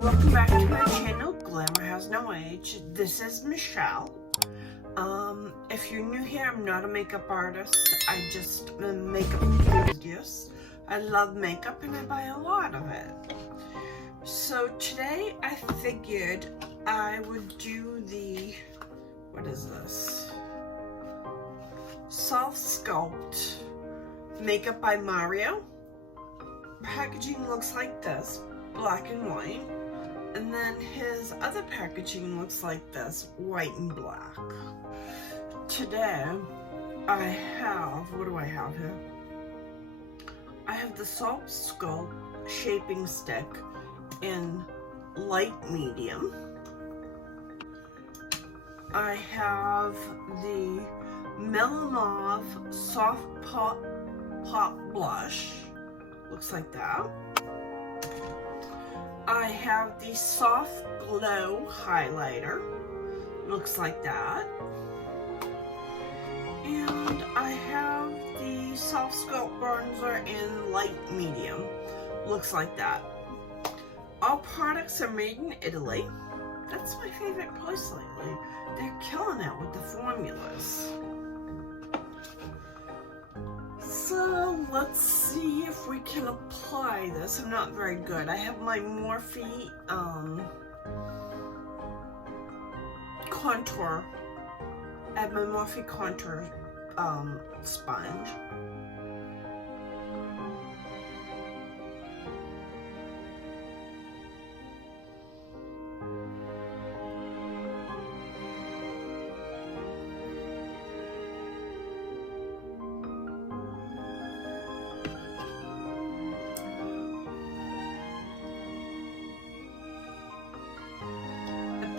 Welcome back to my channel, Glamour Has No Age. This is Michelle. If you're new here, I'm not a makeup artist. I just makeup enthusiast. I love makeup and I buy a lot of it. So today I figured I would do the, what is this? Soft Sculpt Makeup by Mario. Packaging looks like this, black and white. And then his other packaging looks like this, white and black. Today, I have, what do I have here? I have the Soft Sculpt Shaping Stick in light medium. I have the Mellow Mauve Soft Pop Blush, looks like that. I have the Soft Glow Highlighter, looks like that. And I have the Soft Sculpt Bronzer in light medium, looks like that. All products are made in Italy. That's my favorite place lately. They're killing it with the formulas. So let's see if we can apply this. I'm not very good. I have my Morphe contour. I have my Morphe contour sponge.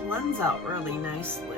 Blends out really nicely.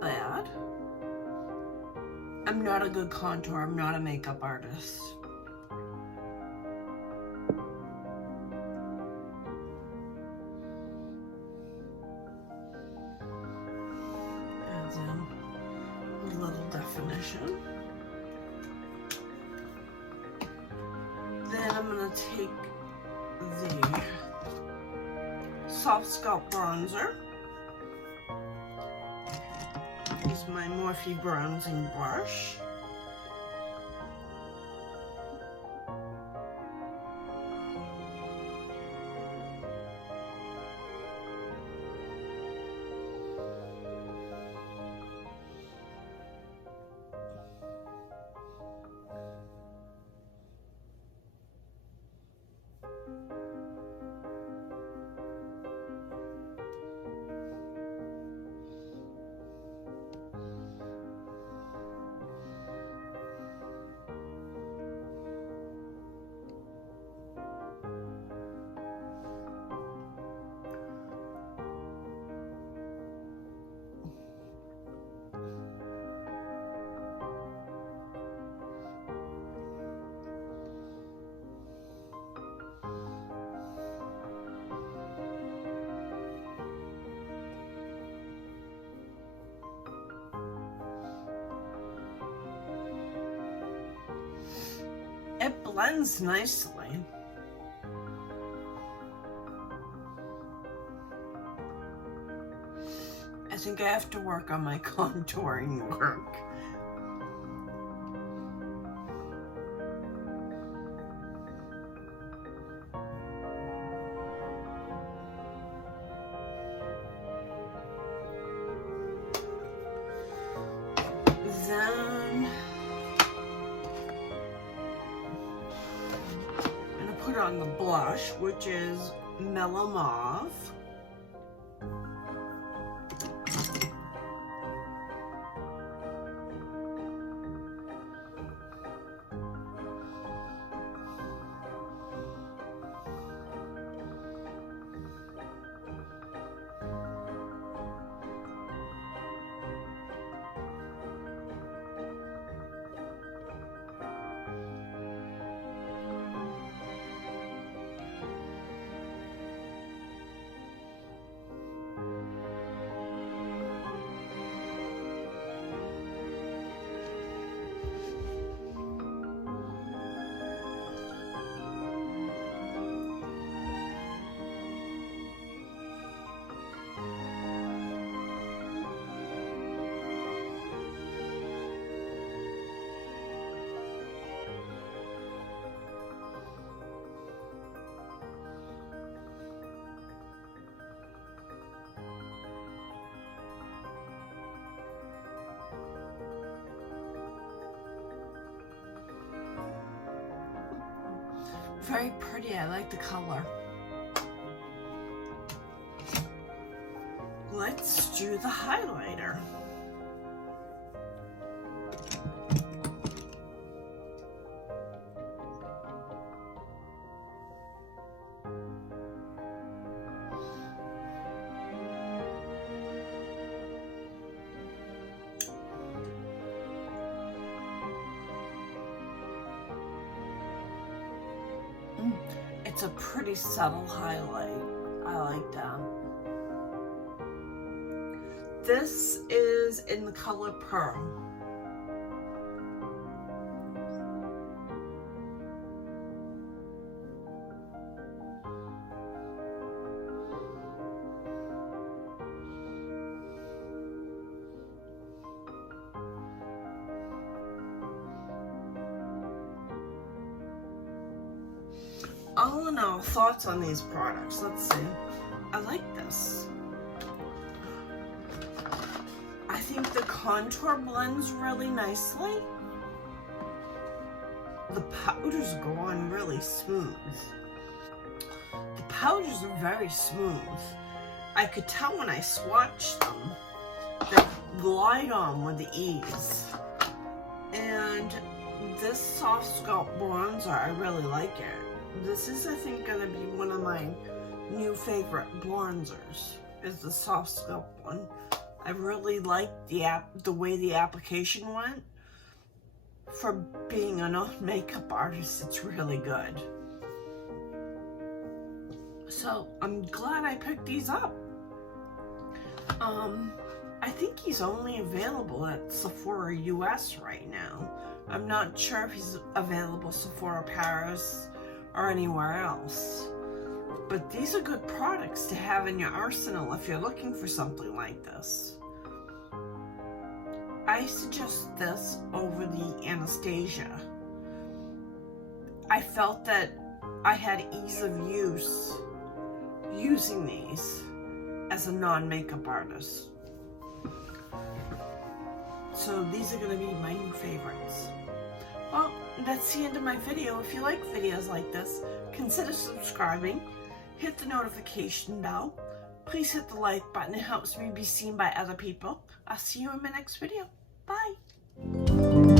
Bad. I'm not a good contour. I'm not a makeup artist. Adds in a little definition. Then I'm going to take the Soft Sculpt Bronzer. Use my Morphe bronzing brush. It blends nicely. think I have to work on my contouring work. Then I'm gonna put on the blush, which is Mellow Mauve. Very pretty, I like the color. Let's do the highlighter. It's a pretty subtle highlight. I like that. This is in the color Pearl. All in all, thoughts on these products. Let's see. I like this. I think the contour blends really nicely. The powders go on really smooth. The powders are very smooth. I could tell when I swatched them, they glide on with ease. And this soft sculpt bronzer, I really like it. This is, I think, gonna be one of my new favorite bronzers, is the soft sculpt one. I really like the way the application went. For being a non-makeup artist, it's really good. So I'm glad I picked these up. I think he's only available at Sephora US right now. I'm not sure if he's available Sephora Paris or anywhere else. But these are good products to have in your arsenal if you're looking for something like this. I suggest this over the Anastasia. I felt that I had ease of use using these as a non-makeup artist. So these are going to be my new favorites. Well, that's the end of my video. If you like videos like this, consider subscribing, hit the notification bell, please hit the like button. It helps me be seen by other people. I'll see you in my next video. Bye!